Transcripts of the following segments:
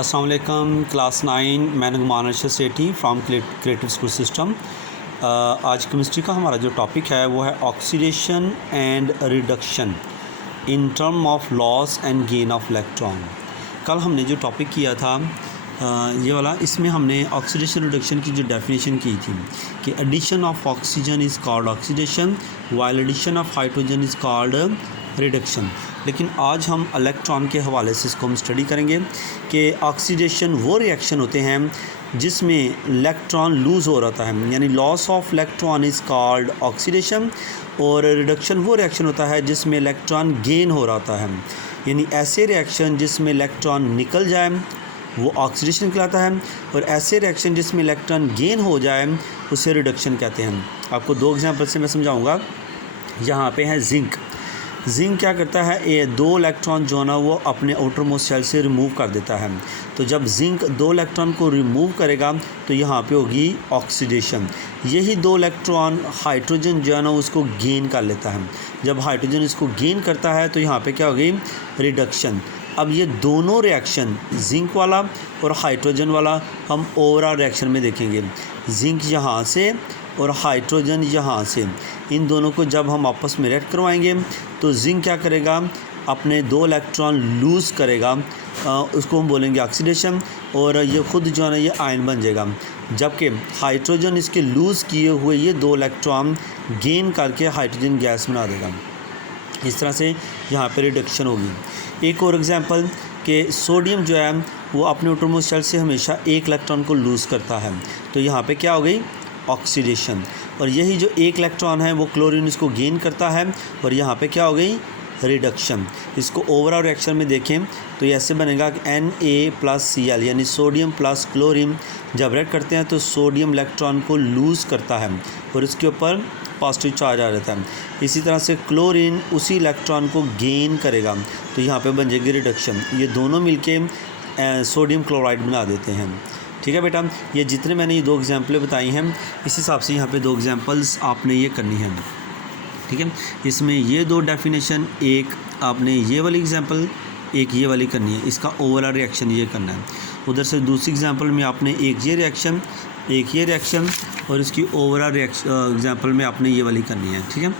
अस्सलाम वालेकुम क्लास 9 मैं नुमान अर्शद सेठी फ्रॉम क्रिएटिव स्कूल सिस्टम। आज केमिस्ट्री का हमारा जो टॉपिक है वो है oxidation and reduction in term of loss and gain of electron. कल हमने जो टॉपिक किया था ये वाला, इसमें हमने ऑक्सीडेशन रिडक्शन की जो डेफिनेशन की थी कि addition of oxygen is called oxidation while addition of hydrogen is called reduction. लेकिन आज हम इलेक्ट्रॉन के हवाले से इसको हम स्टडी करेंगे कि ऑक्सीडेशन वो रिएक्शन होते हैं जिसमें इलेक्ट्रॉन लूज़ हो रहा है, यानी loss of electron is called oxidation, और रिडक्शन वो रिएक्शन होता है जिसमें इलेक्ट्रॉन गेन हो रहा है, यानी ऐसे रिएक्शन जिसमें इलेक्ट्रॉन निकल जाए वो ऑक्सीडेशन कहलाता है, और ऐसे रिएक्शन जिसमें इलेक्ट्रॉन गेन हो जाए उसे रिडक्शन कहते हैं। आपको दो एग्जांपल से मैं समझाऊंगा। यहाँ पे है जिंक। जिंक क्या करता है, ये दो इलेक्ट्रॉन जो है ना वो अपने आउटर मोस्ट शेल से रिमूव कर देता है। तो जब जिंक दो इलेक्ट्रॉन को रिमूव करेगा तो यहाँ पे होगी ऑक्सीडेशन। यही दो इलेक्ट्रॉन हाइड्रोजन जो है ना उसको गेन कर लेता है। जब हाइड्रोजन इसको गेन करता है तो यहाँ पे क्या होगी, रिडक्शन। अब ये दोनों रिएक्शन जिंक वाला और हाइड्रोजन वाला हम ओवरऑल रिएक्शन में देखेंगे। जिंक यहाँ से और हाइड्रोजन यहाँ से, इन दोनों को जब हम आपस में रिएक्ट करवाएंगे तो जिंक क्या करेगा, अपने दो इलेक्ट्रॉन लूज़ करेगा, उसको हम बोलेंगे ऑक्सीडेशन, और ये खुद जो है ना ये आयन बन जाएगा। जबकि हाइड्रोजन इसके लूज़ किए हुए ये दो इलेक्ट्रॉन गेन करके हाइड्रोजन गैस बना देगा। इस तरह से यहाँ पे रिडक्शन होगी। एक और एग्जांपल कि सोडियम जो है वो अपने आउटरमोस्ट शेल से हमेशा एक इलेक्ट्रॉन को लूज़ करता है, तो यहाँ पे क्या हो गई, ऑक्सीडेशन। और यही जो एक इलेक्ट्रॉन है वो क्लोरीन इसको गेन करता है, और यहाँ पे क्या हो गई, रिडक्शन। इसको ओवरऑल रिएक्शन में देखें तो ये ऐसे बनेगा कि Na+Cl यानी सोडियम प्लस क्लोरीन जब रिएक्ट करते हैं तो सोडियम इलेक्ट्रॉन को लूज़ करता है और इसके ऊपर पॉजिटिव चार्ज आ जाता है। इसी तरह से क्लोरीन उसी इलेक्ट्रॉन को गेन करेगा, तो यहाँ पे बन जाएगी रिडक्शन। ये दोनों मिलके सोडियम क्लोराइड बना देते हैं। ठीक है बेटा, ये जितने मैंने ये दो एग्जांपलें बताई हैं इस हिसाब से यहाँ पे दो एग्जांपल्स आपने ये करनी है। ठीक है, इसमें ये दो डेफिनेशन, एक आपने ये वाली एग्जांपल, एक ये वाली करनी है, इसका ओवरऑल रिएक्शन ये करना है। उधर से दूसरी एग्जांपल में आपने एक ये रिएक्शन, एक ये रिएक्शन, और इसकी ओवरऑल एग्जांपल में आपने ये वाली करनी है। ठीक है,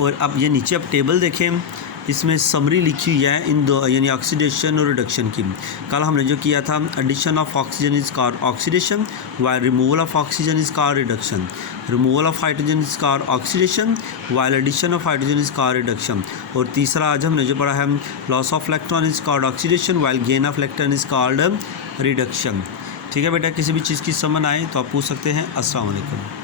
और अब ये नीचे आप टेबल देखें, इसमें समरी लिखी हुई है इन दो, यानी ऑक्सीडेशन और रिडक्शन की। कल हमने जो किया था, addition of oxygen is called oxidation while removal of oxygen is called reduction. Removal of hydrogen is called oxidation while addition of hydrogen is called reduction. और तीसरा आज हमने जो पढ़ा है, loss of electron is called oxidation while gain of electron is called reduction. ठीक है बेटा, किसी भी चीज़ की समझ आए तो आप पूछ सकते हैं। अस्सलाम वालेकुम।